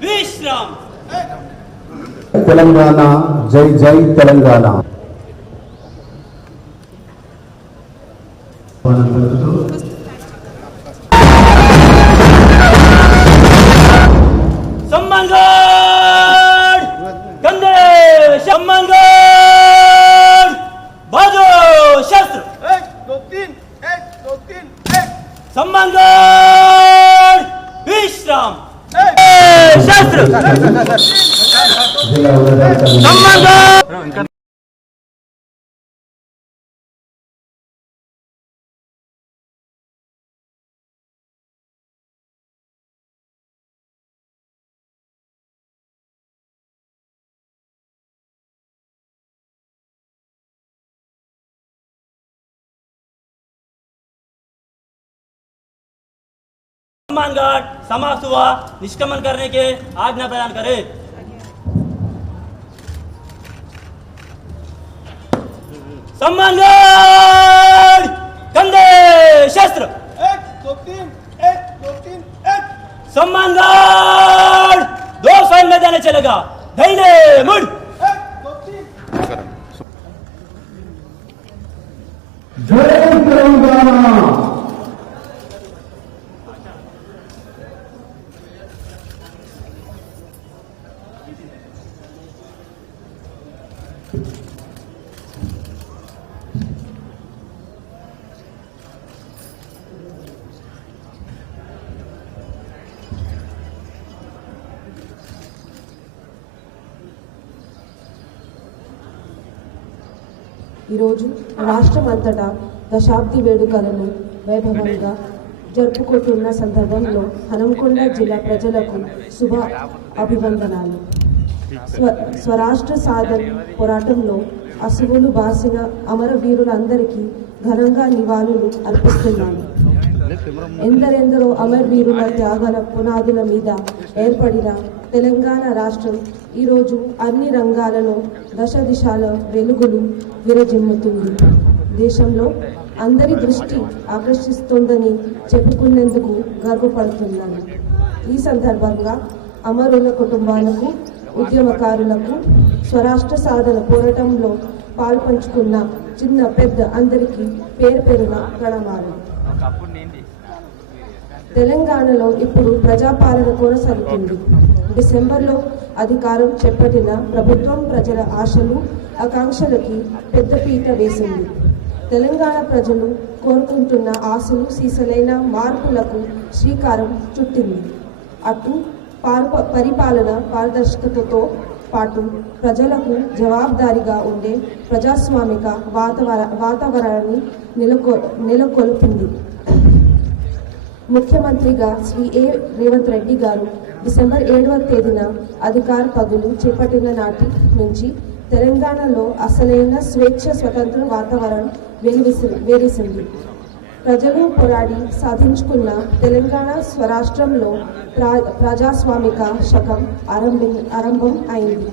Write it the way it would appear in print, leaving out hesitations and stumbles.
विश्राम। तेलंगाना जय जय तेलंगाना। सम्मानगढ़ कंधे, सम्मानगढ़ बाजो शस्त्र। 1 2 3 1 2 3 1। सम्मानगढ़ विश्राम। शस्त्र। सम्मानगढ़। सम्मानगढ़ समाप्त हुआ। निष्क्रमण करने के आज्ञा प्रदान करें। सम्मानगढ़ कंधे शस्त्र। 1 2 3 1 2 3 1। सम्मानगढ़ 2 फाइल में जाने चलेगा। दाहिने मुड़। 1 2 3। जय तेलंगाना। ఈరోజు రాష్ట్రమంతటా దశాబ్ది వేడుకలను వైభవంగా జరుపుకుంటున్న సందర్భంలో హనంకొండ జిల్లా ప్రజలకు శుభ అభివందనాలు. స్వరాష్ట్ర సాధన పోరాటంలో అసువులు బాసిన అమరవీరులందరికీ ఘనంగా నివాళులు అర్పిస్తున్నాను. ఎందరెందరో అమరవీరుల త్యాగాల పునాదుల మీద ఏర్పడిన తెలంగాణ రాష్ట్రం ఈరోజు అన్ని రంగాలలో దశ దిశాల వెలుగులు విరజిమ్ముతుంది. దేశంలో అందరి దృష్టి ఆకర్షిస్తోందని చెప్పుకునేందుకు గర్వపడుతున్నాను. ఈ సందర్భంగా అమరుల కుటుంబాలకు, ఉద్యమకారులకు, స్వరాష్ట్ర సాధన పోరాటంలో పాల్పంచుకున్న చిన్న పెద్ద అందరికీ పేరు పేరున ప్రణామాలు. తెలంగాణలో ఇప్పుడు ప్రజాపాలన కొనసాగుతుంది. డిసెంబర్లో అధికారం చేపట్టిన ప్రభుత్వం ప్రజల ఆశలు, ఆకాంక్షలకి పెద్దపీట వేసింది. తెలంగాణ ప్రజలు కోరుకుంటున్న ఆశలు సీసలైన మార్పులకు శ్రీకారం చుట్టింది. అటు పరిపాలన పారదర్శకతతో పాటు ప్రజలకు జవాబుదారీగా ఉండే ప్రజాస్వామిక వాతావరణాన్ని నెలకొల్పింది. ముఖ్యమంత్రిగా శ్రీ రేవంత్ రెడ్డి గారు డిసెంబర్ 7వ తేదీన అధికార పదవులు చేపట్టిన నాటి నుంచి తెలంగాణలో అసలైన స్వేచ్ఛ, స్వతంత్ర వాతావరణం వెలిసింది. ప్రజలు పోరాడి సాధించుకున్న తెలంగాణ స్వరాష్ట్రంలో ప్రజాస్వామిక శకం ఆరంభం అయింది.